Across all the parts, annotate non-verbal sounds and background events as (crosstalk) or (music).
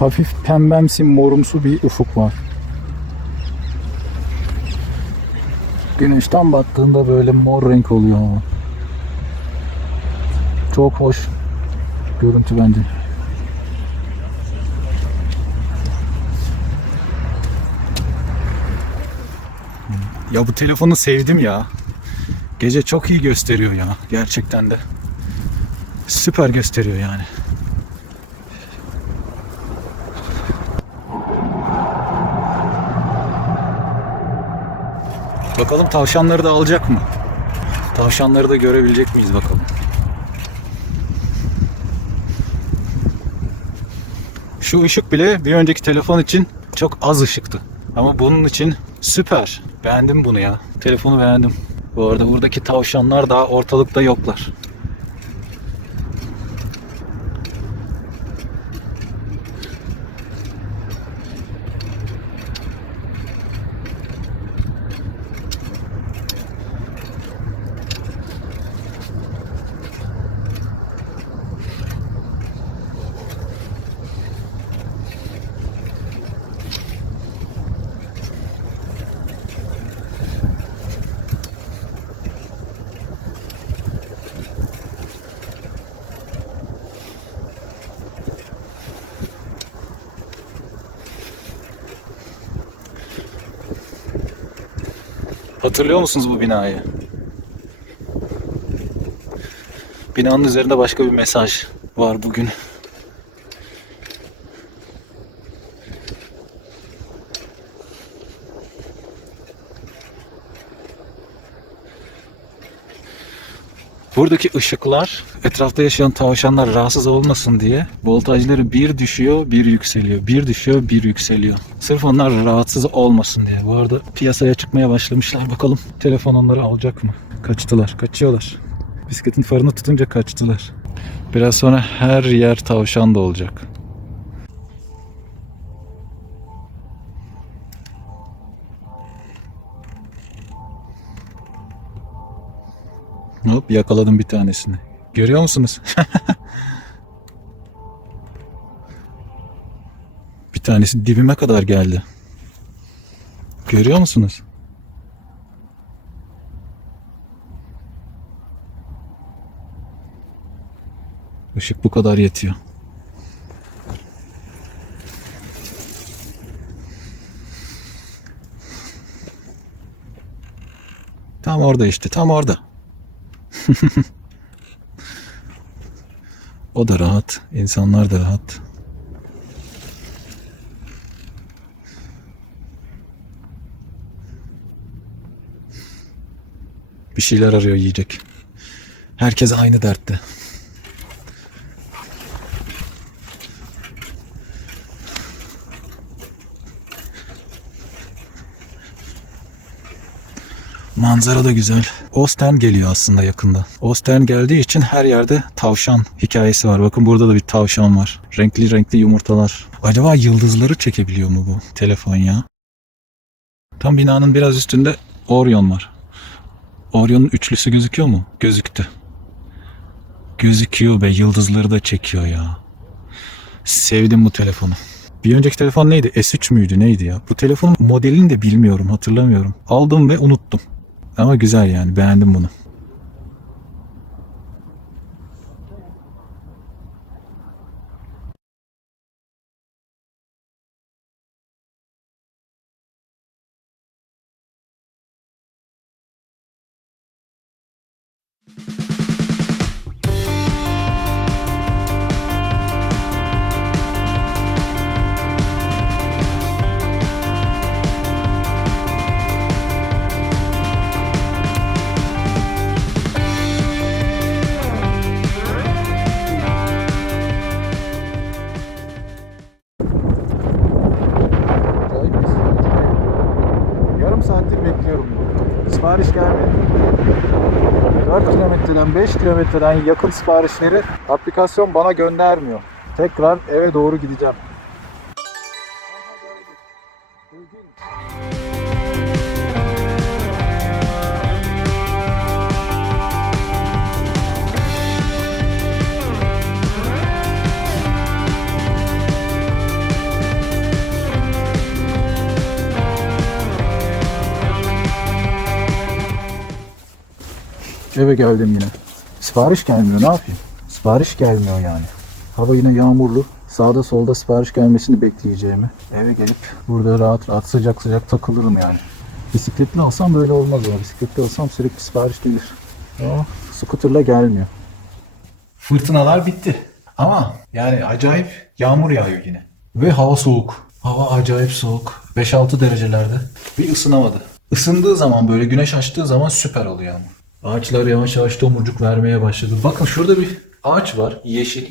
Hafif pembemsi morumsu bir ufuk var. Güneşten battığında böyle mor renk oluyor ama. Çok hoş görüntü bence. Ya bu telefonu sevdim ya. Gece çok iyi gösteriyor ya gerçekten de. Süper gösteriyor yani. Bakalım tavşanları da alacak mı? Tavşanları da görebilecek miyiz bakalım. Şu ışık bile bir önceki telefon için çok az ışıktı. Ama bunun için süper. Beğendim bunu ya. Telefonu beğendim. Bu arada buradaki tavşanlar daha ortalıkta yoklar. Hatırlıyor musunuz bu binayı? Binanın üzerinde başka bir mesaj var bugün. Buradaki ışıklar etrafta yaşayan tavşanlar rahatsız olmasın diye voltajları bir düşüyor, bir yükseliyor. Bir düşüyor, bir yükseliyor. Sırf onlar rahatsız olmasın diye. Bu arada piyasaya çıkmaya başlamışlar. Bakalım telefon onları alacak mı? Kaçtılar, kaçıyorlar. Bisikletin farını tutunca kaçtılar. Biraz sonra her yer tavşan da olacak. Hop yakaladım bir tanesini. Görüyor musunuz? (laughs) bir tanesi dibime kadar geldi. Görüyor musunuz? Işık bu kadar yetiyor. Tam orada işte, tam orada. O da rahat. insanlar da rahat. Bir şeyler arıyor yiyecek. Herkes aynı dertte. Manzara da güzel. Ostern geliyor aslında yakında. Ostern geldiği için her yerde tavşan hikayesi var. Bakın burada da bir tavşan var. Renkli renkli yumurtalar. Acaba yıldızları çekebiliyor mu bu telefon ya? Tam binanın biraz üstünde Orion var. Orion'un üçlüsü gözüküyor mu? Gözüktü. Gözüküyor be yıldızları da çekiyor ya. Sevdim bu telefonu. Bir önceki telefon neydi? S3 müydü neydi ya? Bu telefonun modelini de bilmiyorum hatırlamıyorum. Aldım ve unuttum. Ama güzel yani beğendim bunu. Kilometreden 5 kilometreden yakın siparişleri aplikasyon bana göndermiyor. Tekrar eve doğru gideceğim. Eve geldim yine. Sipariş gelmiyor ne yapayım? Sipariş gelmiyor yani. Hava yine yağmurlu. Sağda solda sipariş gelmesini bekleyeceğimi. Eve gelip burada rahat rahat sıcak sıcak takılırım yani. Bisikletli alsam böyle olmaz ama bisikletli alsam sürekli sipariş gelir. Ama scooterla gelmiyor. Fırtınalar bitti. Ama yani acayip yağmur yağıyor yine. Ve hava soğuk. Hava acayip soğuk. 5-6 derecelerde. Bir ısınamadı. Isındığı zaman böyle güneş açtığı zaman süper oluyor ama. Ağaçlar yavaş yavaş tomurcuk vermeye başladı. Bakın şurada bir ağaç var. Yeşil.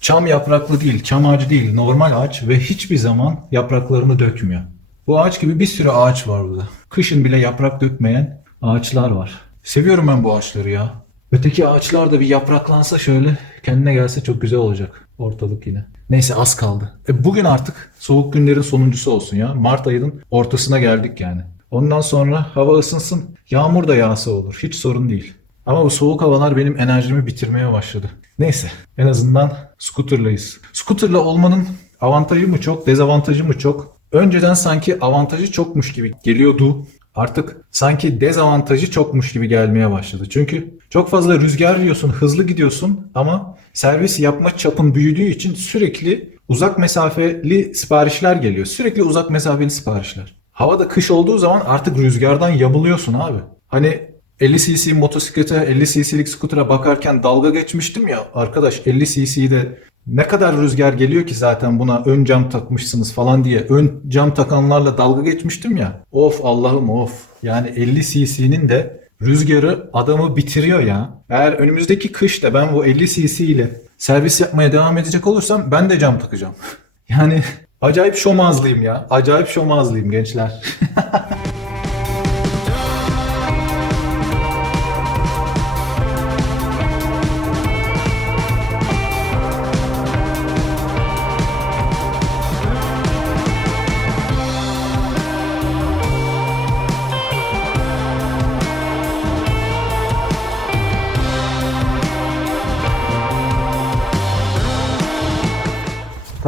Çam yapraklı değil, çam ağacı değil, normal ağaç ve hiçbir zaman yapraklarını dökmüyor. Bu ağaç gibi bir sürü ağaç var burada. Kışın bile yaprak dökmeyen ağaçlar var. Seviyorum ben bu ağaçları ya. Öteki ağaçlar da bir yapraklansa şöyle kendine gelse çok güzel olacak ortalık yine. Neyse az kaldı. E bugün artık soğuk günlerin sonuncusu olsun ya. Mart ayının ortasına geldik yani. Ondan sonra hava ısınsın, yağmur da yağsa olur. Hiç sorun değil. Ama bu soğuk havalar benim enerjimi bitirmeye başladı. Neyse en azından scooter'layız. Scooter'la olmanın avantajı mı çok, dezavantajı mı çok? Önceden sanki avantajı çokmuş gibi geliyordu. Artık sanki dezavantajı çokmuş gibi gelmeye başladı. Çünkü çok fazla rüzgar yiyorsun, hızlı gidiyorsun ama servis yapma çapın büyüdüğü için sürekli uzak mesafeli siparişler geliyor. Sürekli uzak mesafeli siparişler. Havada kış olduğu zaman artık rüzgardan yamuluyorsun abi. Hani 50 cc motosiklete, 50 cc'lik skutura bakarken dalga geçmiştim ya. Arkadaş 50 cc'de ne kadar rüzgar geliyor ki zaten buna ön cam takmışsınız falan diye ön cam takanlarla dalga geçmiştim ya. Of Allah'ım of. Yani 50 cc'nin de rüzgarı adamı bitiriyor ya. Eğer önümüzdeki kışta ben bu 50 cc ile servis yapmaya devam edecek olursam ben de cam takacağım. (laughs) Yani acayip şomazlıyım ya. Acayip şomazlıyım gençler. (laughs)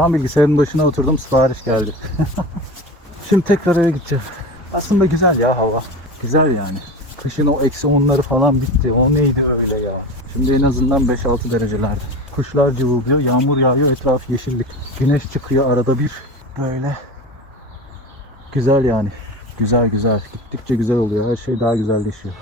Tam bilgisayarın başına oturdum sipariş geldi. (laughs) Şimdi tekrar eve gideceğim. Aslında güzel ya hava. Güzel yani. Kışın o eksi onları falan bitti. O neydi öyle ya. Şimdi en azından 5-6 derecelerde. Kuşlar cıvıldıyor, yağmur yağıyor, etraf yeşillik. Güneş çıkıyor arada bir. Böyle. Güzel yani. Güzel güzel. Gittikçe güzel oluyor. Her şey daha güzelleşiyor.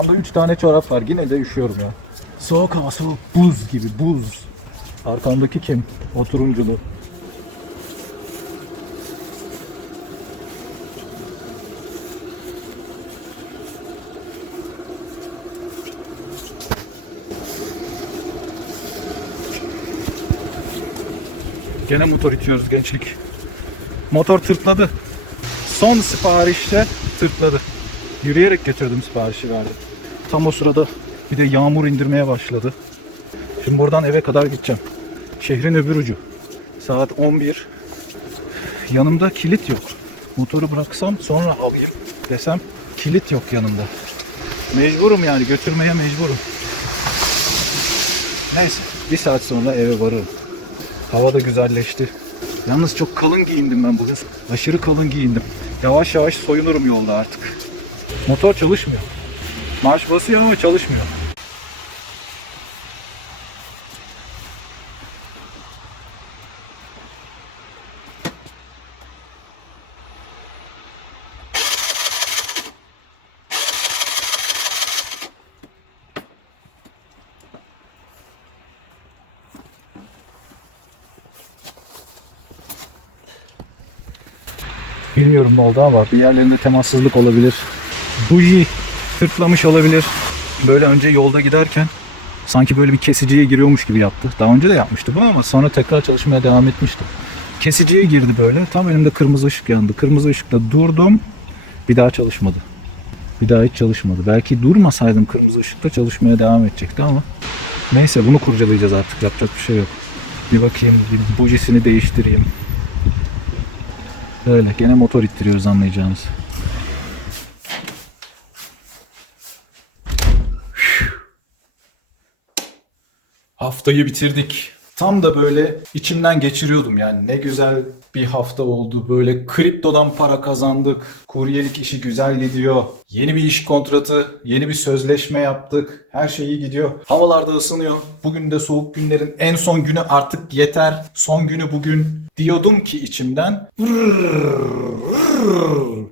Ayağımda 3 tane çorap var. Yine de üşüyorum ya. Soğuk ama soğuk. Buz gibi buz. Arkamdaki kim? O turunculu. Gene motor itiyoruz gençlik. Motor tırtladı. Son siparişte tırtladı. Yürüyerek getirdim siparişi verdim. Tam o sırada bir de yağmur indirmeye başladı. Şimdi buradan eve kadar gideceğim. Şehrin öbür ucu. Saat 11. Yanımda kilit yok. Motoru bıraksam sonra alayım desem kilit yok yanımda. Mecburum yani götürmeye mecburum. Neyse bir saat sonra eve varırım. Hava da güzelleşti. Yalnız çok kalın giyindim ben bugün. Aşırı kalın giyindim. Yavaş yavaş soyunurum yolda artık. Motor çalışmıyor. Marş basıyor ama çalışmıyor. Bilmiyorum ne oldu ama bir yerlerinde temassızlık olabilir. Buji tırtlamış olabilir. Böyle önce yolda giderken sanki böyle bir kesiciye giriyormuş gibi yaptı. Daha önce de yapmıştı bunu ama sonra tekrar çalışmaya devam etmişti. Kesiciye girdi böyle. Tam önümde kırmızı ışık yandı. Kırmızı ışıkta durdum. Bir daha çalışmadı. Bir daha hiç çalışmadı. Belki durmasaydım kırmızı ışıkta çalışmaya devam edecekti ama neyse bunu kurcalayacağız artık. Yapacak bir şey yok. Bir bakayım, bir bujisini değiştireyim. Öyle gene motor ittiriyoruz anlayacağınız. Haftayı bitirdik. Tam da böyle içimden geçiriyordum yani ne güzel bir hafta oldu. Böyle kriptodan para kazandık. Kuryelik işi güzel gidiyor. Yeni bir iş kontratı, yeni bir sözleşme yaptık. Her şey iyi gidiyor. Havalar da ısınıyor. Bugün de soğuk günlerin en son günü artık yeter. Son günü bugün diyordum ki içimden.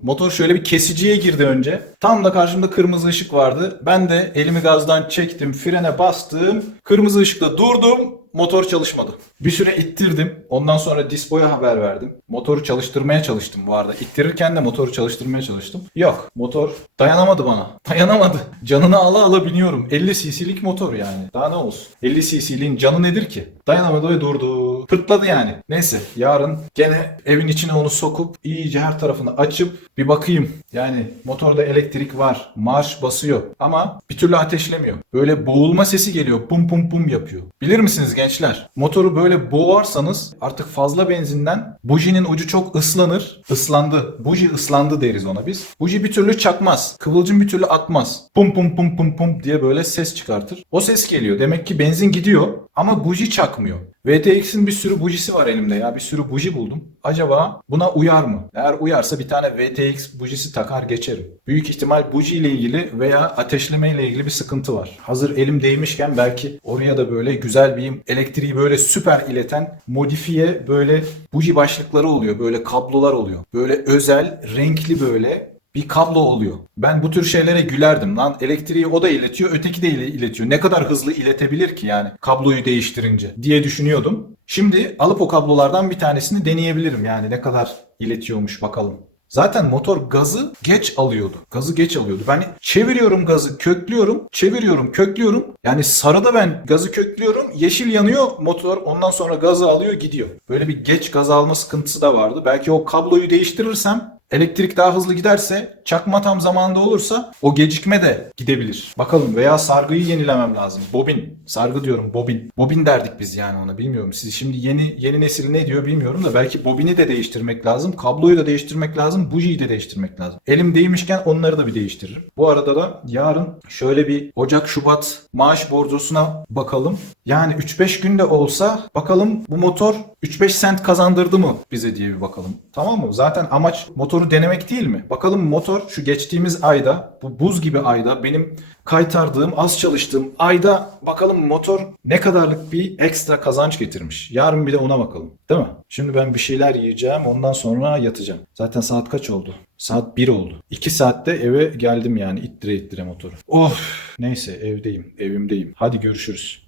Motor şöyle bir kesiciye girdi önce. Tam da karşımda kırmızı ışık vardı. Ben de elimi gazdan çektim, frene bastım. Kırmızı ışıkta durdum. Motor çalışmadı. Bir süre ittirdim. Ondan sonra dispoya haber verdim. Motoru çalıştırmaya çalıştım bu arada. İttirirken de motoru çalıştırmaya çalıştım. Yok. Motor dayanamadı bana. (laughs) Dayanamadı. Canını ala ala biniyorum. 50 cc'lik motor yani. Daha ne olsun. 50 cc'liğin canı nedir ki? Dayanamadı ve durdu. Pırtladı yani. Neyse yarın gene evin içine onu sokup iyice her tarafını açıp bir bakayım. Yani motorda elektrik var. Marş basıyor. Ama bir türlü ateşlemiyor. Böyle boğulma sesi geliyor. Pum pum pum yapıyor. Bilir misiniz gençler? Motoru böyle boğarsanız artık fazla benzinden bujinin ucu çok ıslanır. Islandı. Buji ıslandı deriz ona biz. Buji bir türlü çakmaz. Kıvılcım bir türlü atmaz. Pum pum pum pum pum diye böyle ses çıkartır. O ses geliyor. Demek ki benzin gidiyor ama buji çakmıyor. VTX'in bir sürü bujisi var elimde ya. Bir sürü buji buldum. Acaba buna uyar mı? Eğer uyarsa bir tane VTX bujisi takar geçerim. Büyük ihtimal buji ile ilgili veya ateşleme ile ilgili bir sıkıntı var. Hazır elim değmişken belki oraya da böyle güzel bir elektriği böyle süper ileten modifiye böyle buji başlıkları oluyor. Böyle kablolar oluyor. Böyle özel, renkli böyle bir kablo oluyor. Ben bu tür şeylere gülerdim lan. Elektriği o da iletiyor, öteki de ile- iletiyor. Ne kadar hızlı iletebilir ki yani kabloyu değiştirince diye düşünüyordum. Şimdi alıp o kablolardan bir tanesini deneyebilirim yani ne kadar iletiyormuş bakalım. Zaten motor gazı geç alıyordu. Gazı geç alıyordu. Ben çeviriyorum gazı, köklüyorum, çeviriyorum, köklüyorum. Yani sarıda ben gazı köklüyorum, yeşil yanıyor motor. Ondan sonra gazı alıyor, gidiyor. Böyle bir geç gaz alma sıkıntısı da vardı. Belki o kabloyu değiştirirsem Elektrik daha hızlı giderse, çakma tam zamanında olursa o gecikme de gidebilir. Bakalım veya sargıyı yenilemem lazım. Bobin. Sargı diyorum bobin. Bobin derdik biz yani ona bilmiyorum. Siz şimdi yeni yeni nesil ne diyor bilmiyorum da belki bobini de değiştirmek lazım. Kabloyu da değiştirmek lazım. Bujiyi de değiştirmek lazım. Elim değmişken onları da bir değiştiririm. Bu arada da yarın şöyle bir Ocak Şubat maaş borcosuna bakalım. Yani 3-5 günde olsa bakalım bu motor 3-5 sent kazandırdı mı bize diye bir bakalım. Tamam mı? Zaten amaç motoru denemek değil mi? Bakalım motor şu geçtiğimiz ayda, bu buz gibi ayda benim kaytardığım, az çalıştığım ayda bakalım motor ne kadarlık bir ekstra kazanç getirmiş. Yarın bir de ona bakalım. Değil mi? Şimdi ben bir şeyler yiyeceğim, ondan sonra yatacağım. Zaten saat kaç oldu? Saat 1 oldu. 2 saatte eve geldim yani ittire ittire motoru. Of! Neyse evdeyim, evimdeyim. Hadi görüşürüz.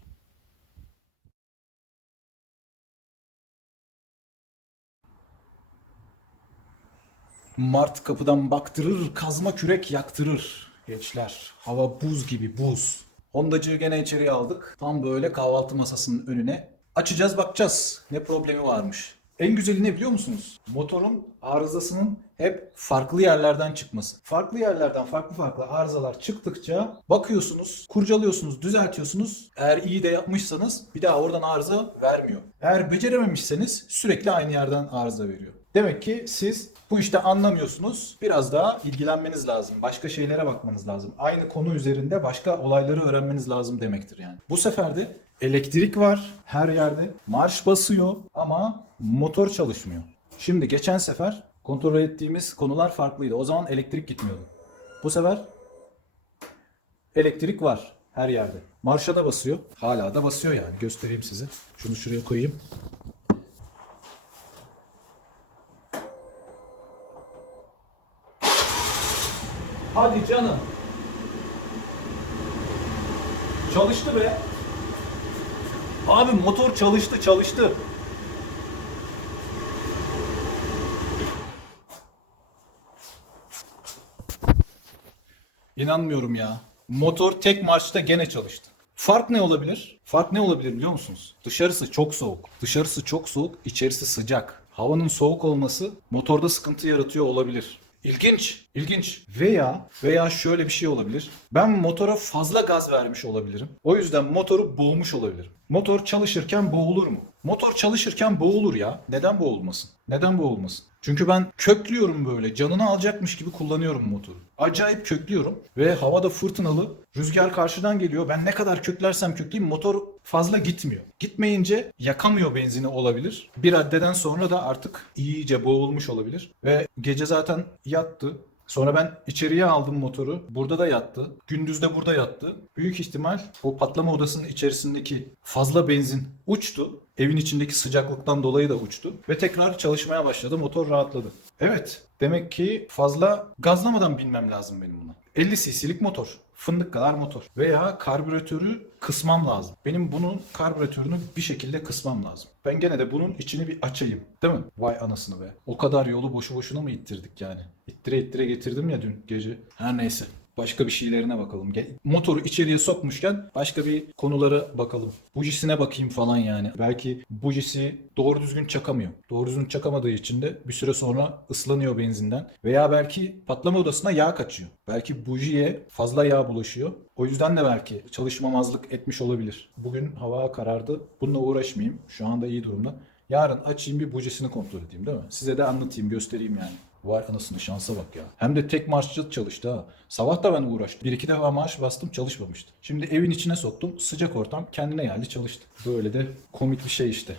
Mart kapıdan baktırır, kazma kürek yaktırır. Gençler, hava buz gibi buz. Hondacığı gene içeriye aldık. Tam böyle kahvaltı masasının önüne. Açacağız bakacağız ne problemi varmış. En güzeli ne biliyor musunuz? Motorun arızasının hep farklı yerlerden çıkması. Farklı yerlerden farklı farklı arızalar çıktıkça bakıyorsunuz, kurcalıyorsunuz, düzeltiyorsunuz. Eğer iyi de yapmışsanız bir daha oradan arıza vermiyor. Eğer becerememişseniz sürekli aynı yerden arıza veriyor. Demek ki siz bu işte anlamıyorsunuz. Biraz daha ilgilenmeniz lazım. Başka şeylere bakmanız lazım. Aynı konu üzerinde başka olayları öğrenmeniz lazım demektir yani. Bu sefer de elektrik var her yerde. Marş basıyor ama motor çalışmıyor. Şimdi geçen sefer kontrol ettiğimiz konular farklıydı. O zaman elektrik gitmiyordu. Bu sefer elektrik var her yerde. Marşa da basıyor. Hala da basıyor yani. Göstereyim size. Şunu şuraya koyayım. Hadi canım. Çalıştı be. Abi motor çalıştı çalıştı. İnanmıyorum ya. Motor tek marşta gene çalıştı. Fark ne olabilir? Fark ne olabilir biliyor musunuz? Dışarısı çok soğuk. Dışarısı çok soğuk, içerisi sıcak. Havanın soğuk olması motorda sıkıntı yaratıyor olabilir. İlginç, ilginç. Veya veya şöyle bir şey olabilir. Ben motora fazla gaz vermiş olabilirim. O yüzden motoru boğmuş olabilirim. Motor çalışırken boğulur mu? Motor çalışırken boğulur ya. Neden boğulmasın? Neden boğulmasın? Çünkü ben köklüyorum böyle. Canını alacakmış gibi kullanıyorum motoru. Acayip köklüyorum ve havada fırtınalı. Rüzgar karşıdan geliyor. Ben ne kadar köklersem kökleyeyim motor fazla gitmiyor. Gitmeyince yakamıyor benzini olabilir. Bir raddeden sonra da artık iyice boğulmuş olabilir. Ve gece zaten yattı. Sonra ben içeriye aldım motoru. Burada da yattı. Gündüz de burada yattı. Büyük ihtimal o patlama odasının içerisindeki fazla benzin uçtu. Evin içindeki sıcaklıktan dolayı da uçtu. Ve tekrar çalışmaya başladı. Motor rahatladı. Evet. Demek ki fazla gazlamadan binmem lazım benim buna. 50 cc'lik motor. Fındık kadar motor. Veya karbüratörü kısmam lazım. Benim bunun karbüratörünü bir şekilde kısmam lazım. Ben gene de bunun içini bir açayım. Değil mi? Vay anasını be. O kadar yolu boşu boşuna mı ittirdik yani? İttire ittire getirdim ya dün gece. Her neyse. Başka bir şeylerine bakalım. Gel- Motoru içeriye sokmuşken başka bir konulara bakalım. Bujisine bakayım falan yani. Belki bujisi doğru düzgün çakamıyor. Doğru düzgün çakamadığı için de bir süre sonra ıslanıyor benzinden. Veya belki patlama odasına yağ kaçıyor. Belki bujiye fazla yağ bulaşıyor. O yüzden de belki çalışmamazlık etmiş olabilir. Bugün hava karardı. Bununla uğraşmayayım. Şu anda iyi durumda. Yarın açayım bir bujisini kontrol edeyim değil mi? Size de anlatayım, göstereyim yani. Vay anasını şansa bak ya. Hem de tek marşçı çalıştı ha. Sabah da ben uğraştım. Bir iki defa marş bastım çalışmamıştı. Şimdi evin içine soktum. Sıcak ortam kendine geldi çalıştı. Böyle de komik bir şey işte.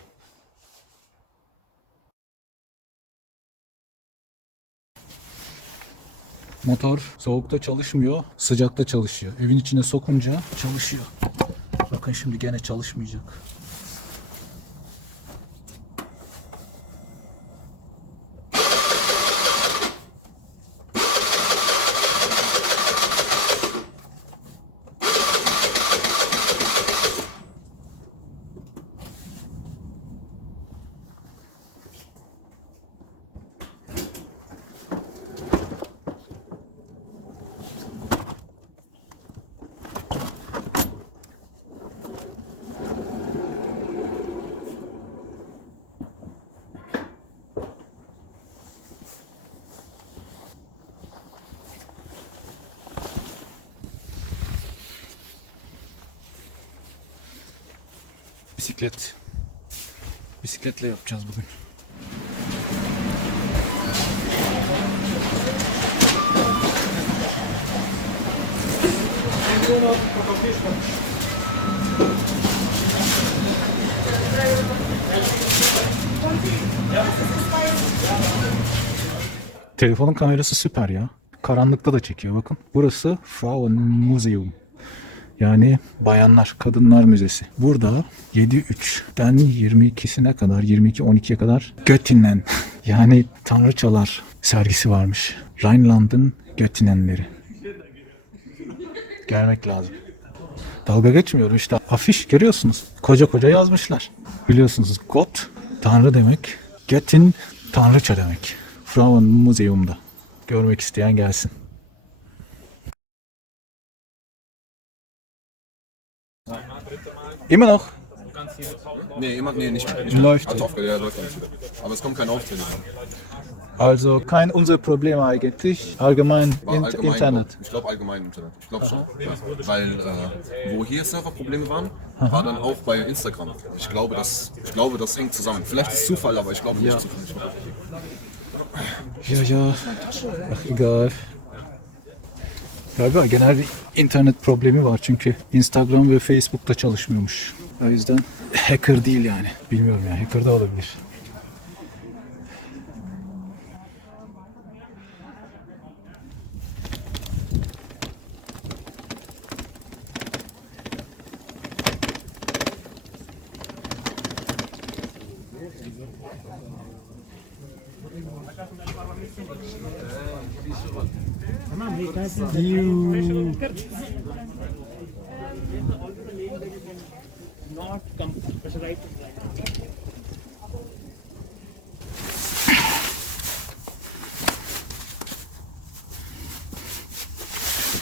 Motor soğukta çalışmıyor, sıcakta çalışıyor. Evin içine sokunca çalışıyor. Bakın şimdi gene çalışmayacak. Bisiklet. Bisikletle yapacağız bugün. Telefonun kamerası süper ya. Karanlıkta da çekiyor bakın. Burası Frauen Museum. Yani bayanlar, kadınlar müzesi. Burada 7-3'den 22'sine kadar, 22-12'ye kadar Göttingen (laughs) yani tanrıçalar sergisi varmış. Rhineland'ın Göttingenleri. Gelmek lazım. Dalga geçmiyorum işte afiş görüyorsunuz. Koca koca yazmışlar. Biliyorsunuz Gott tanrı demek. Göttin tanrıça demek. Frauen Museum'da. Görmek isteyen gelsin. Immer noch. Nee, immer, nee, nicht mehr. Läuft. Also auf, ja, läuft nicht wieder. Aber es kommt kein Auftritt. Also kein unser Problem eigentlich. Allgemein, War in, allgemein, Internet. Ich glaube allgemein Internet. Ich glaube schon. Ja. Weil äh, wo hier Serverprobleme waren, war dann auch bei Instagram. Ich glaube, das, ich glaube, das hängt zusammen. Vielleicht ist Zufall, aber ich glaube nicht Zufall. Ja ja. Ach, egal. Galiba genel bir internet problemi var çünkü Instagram ve Facebook'ta çalışmıyormuş. O yüzden hacker değil yani. Bilmiyorum ya hacker da olabilir. Not come pressurized.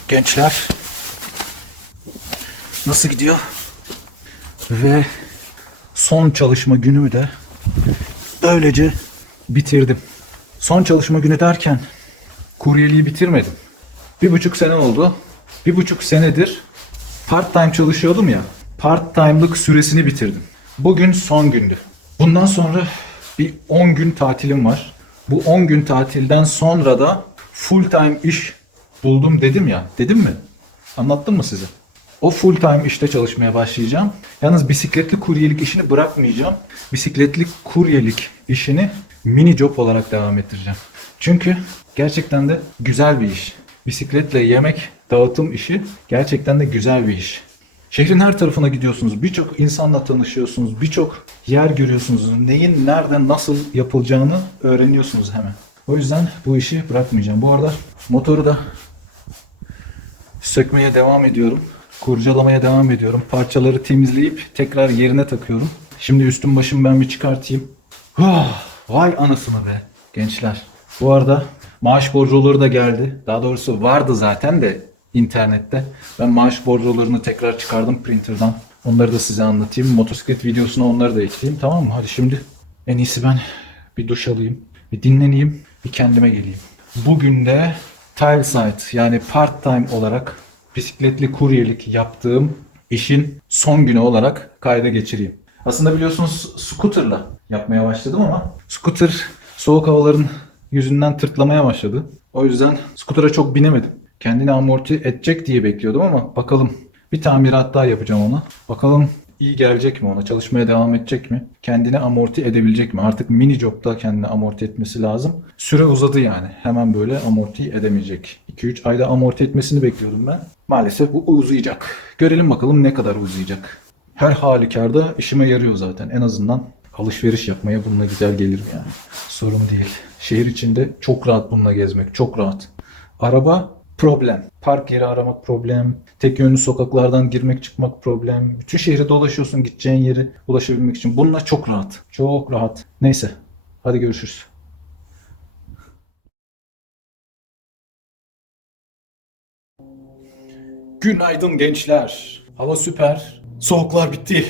gençler. Nasıl gidiyor? Ve son çalışma günümü de böylece bitirdim. Son çalışma günü derken kuryeliği bitirmedim. Bir buçuk sene oldu. Bir buçuk senedir part time çalışıyordum ya. Part time'lık süresini bitirdim. Bugün son gündü. Bundan sonra bir 10 gün tatilim var. Bu 10 gün tatilden sonra da full time iş buldum dedim ya. Dedim mi? Anlattım mı size? O full time işte çalışmaya başlayacağım. Yalnız bisikletli kuryelik işini bırakmayacağım. Bisikletli kuryelik işini mini job olarak devam ettireceğim. Çünkü gerçekten de güzel bir iş. Bisikletle yemek dağıtım işi gerçekten de güzel bir iş. Şehrin her tarafına gidiyorsunuz. Birçok insanla tanışıyorsunuz. Birçok yer görüyorsunuz. Neyin nereden nasıl yapılacağını öğreniyorsunuz hemen. O yüzden bu işi bırakmayacağım. Bu arada motoru da sökmeye devam ediyorum. Kurcalamaya devam ediyorum. Parçaları temizleyip tekrar yerine takıyorum. Şimdi üstüm başım ben bir çıkartayım. Vay anasını be gençler. Bu arada maaş borcoları da geldi. Daha doğrusu vardı zaten de internette. Ben maaş borcolarını tekrar çıkardım printer'dan. Onları da size anlatayım. Motosiklet videosuna onları da ekleyeyim. Tamam mı? Hadi şimdi en iyisi ben bir duş alayım. Bir dinleneyim. Bir kendime geleyim. Bugün de Tileside yani part time olarak bisikletli kuryelik yaptığım işin son günü olarak kayda geçireyim. Aslında biliyorsunuz scooterla yapmaya başladım ama scooter soğuk havaların yüzünden tırtlamaya başladı. O yüzden scooter'a çok binemedim. Kendini amorti edecek diye bekliyordum ama bakalım bir tamirat daha yapacağım ona. Bakalım iyi gelecek mi ona? Çalışmaya devam edecek mi? Kendini amorti edebilecek mi? Artık mini job'da kendini amorti etmesi lazım. Süre uzadı yani. Hemen böyle amorti edemeyecek. 2-3 ayda amorti etmesini bekliyordum ben. Maalesef bu uzayacak. Görelim bakalım ne kadar uzayacak. Her halükarda işime yarıyor zaten. En azından alışveriş yapmaya bununla güzel gelirim yani. Sorun değil. Şehir içinde çok rahat bununla gezmek. Çok rahat. Araba problem. Park yeri aramak problem. Tek yönlü sokaklardan girmek çıkmak problem. Bütün şehri dolaşıyorsun gideceğin yere ulaşabilmek için. Bununla çok rahat. Çok rahat. Neyse. Hadi görüşürüz. Günaydın gençler. Hava süper. Soğuklar bitti.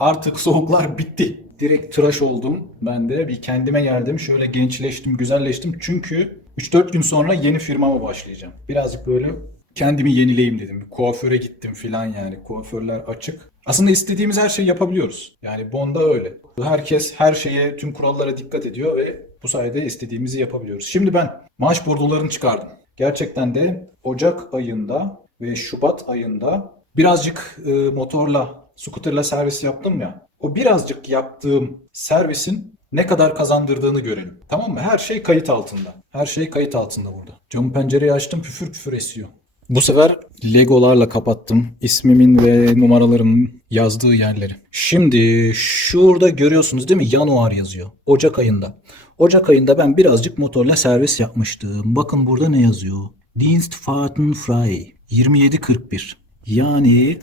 Artık soğuklar bitti. Direkt tıraş oldum. Ben de bir kendime geldim. Şöyle gençleştim, güzelleştim. Çünkü 3-4 gün sonra yeni firmama başlayacağım. Birazcık böyle kendimi yenileyim dedim. Kuaföre gittim filan yani. Kuaförler açık. Aslında istediğimiz her şeyi yapabiliyoruz. Yani Bond'a öyle. Herkes her şeye, tüm kurallara dikkat ediyor ve bu sayede istediğimizi yapabiliyoruz. Şimdi ben maaş bordolarını çıkardım. Gerçekten de Ocak ayında ve Şubat ayında birazcık e, motorla, scooterla servis yaptım ya. O birazcık yaptığım servisin ne kadar kazandırdığını görelim. Tamam mı? Her şey kayıt altında. Her şey kayıt altında burada. Camı pencereyi açtım püfür püfür esiyor. Bu sefer legolarla kapattım. İsmimin ve numaralarımın yazdığı yerleri. Şimdi şurada görüyorsunuz değil mi? Januar yazıyor. Ocak ayında. Ocak ayında ben birazcık motorla servis yapmıştım. Bakın burada ne yazıyor? Dienstfahrten frei. 27.41. Yani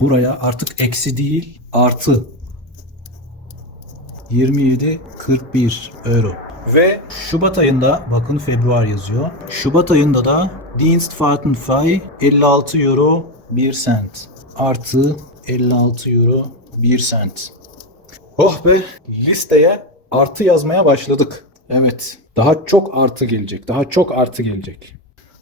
buraya artık eksi değil artı 27.41 euro. Ve Şubat ayında bakın Februar yazıyor. Şubat ayında da Dienstfahrten frei 56 euro 1 cent. Artı 56 euro 1 cent. Oh be listeye artı yazmaya başladık. Evet daha çok artı gelecek. Daha çok artı gelecek.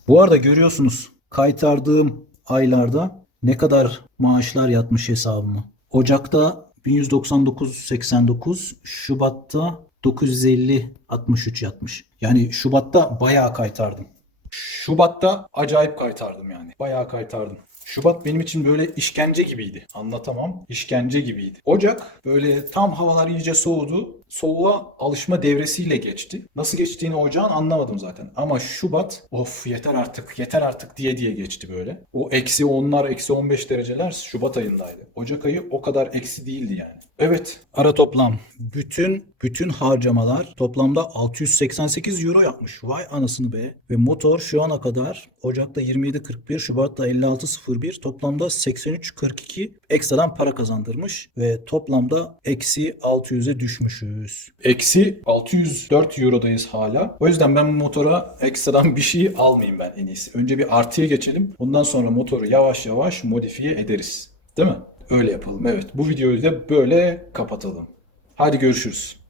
Bu arada görüyorsunuz kaytardığım aylarda ne kadar maaşlar yatmış hesabıma. Ocak'ta 1199.89, Şubat'ta 950.63 yatmış. Yani Şubat'ta bayağı kaytardım. Şubat'ta acayip kaytardım yani. Bayağı kaytardım. Şubat benim için böyle işkence gibiydi. Anlatamam. İşkence gibiydi. Ocak böyle tam havalar iyice soğudu. Soğuğa alışma devresiyle geçti. Nasıl geçtiğini ocağın anlamadım zaten. Ama Şubat of yeter artık yeter artık diye diye geçti böyle. O eksi 10'lar eksi 15 dereceler Şubat ayındaydı. Ocak ayı o kadar eksi değildi yani. Evet ara toplam. Bütün bütün harcamalar toplamda 688 euro yapmış. Vay anasını be. Ve motor şu ana kadar Ocak'ta 27.41, Şubat'ta 56.01 toplamda 83.42 ekstradan para kazandırmış ve toplamda eksi 600'e düşmüşüz. 600. Eksi 604 Euro'dayız hala. O yüzden ben bu motora ekstradan bir şey almayayım ben en iyisi. Önce bir artıya geçelim. Ondan sonra motoru yavaş yavaş modifiye ederiz. Değil mi? Öyle yapalım. Evet. Bu videoyu da böyle kapatalım. Hadi görüşürüz.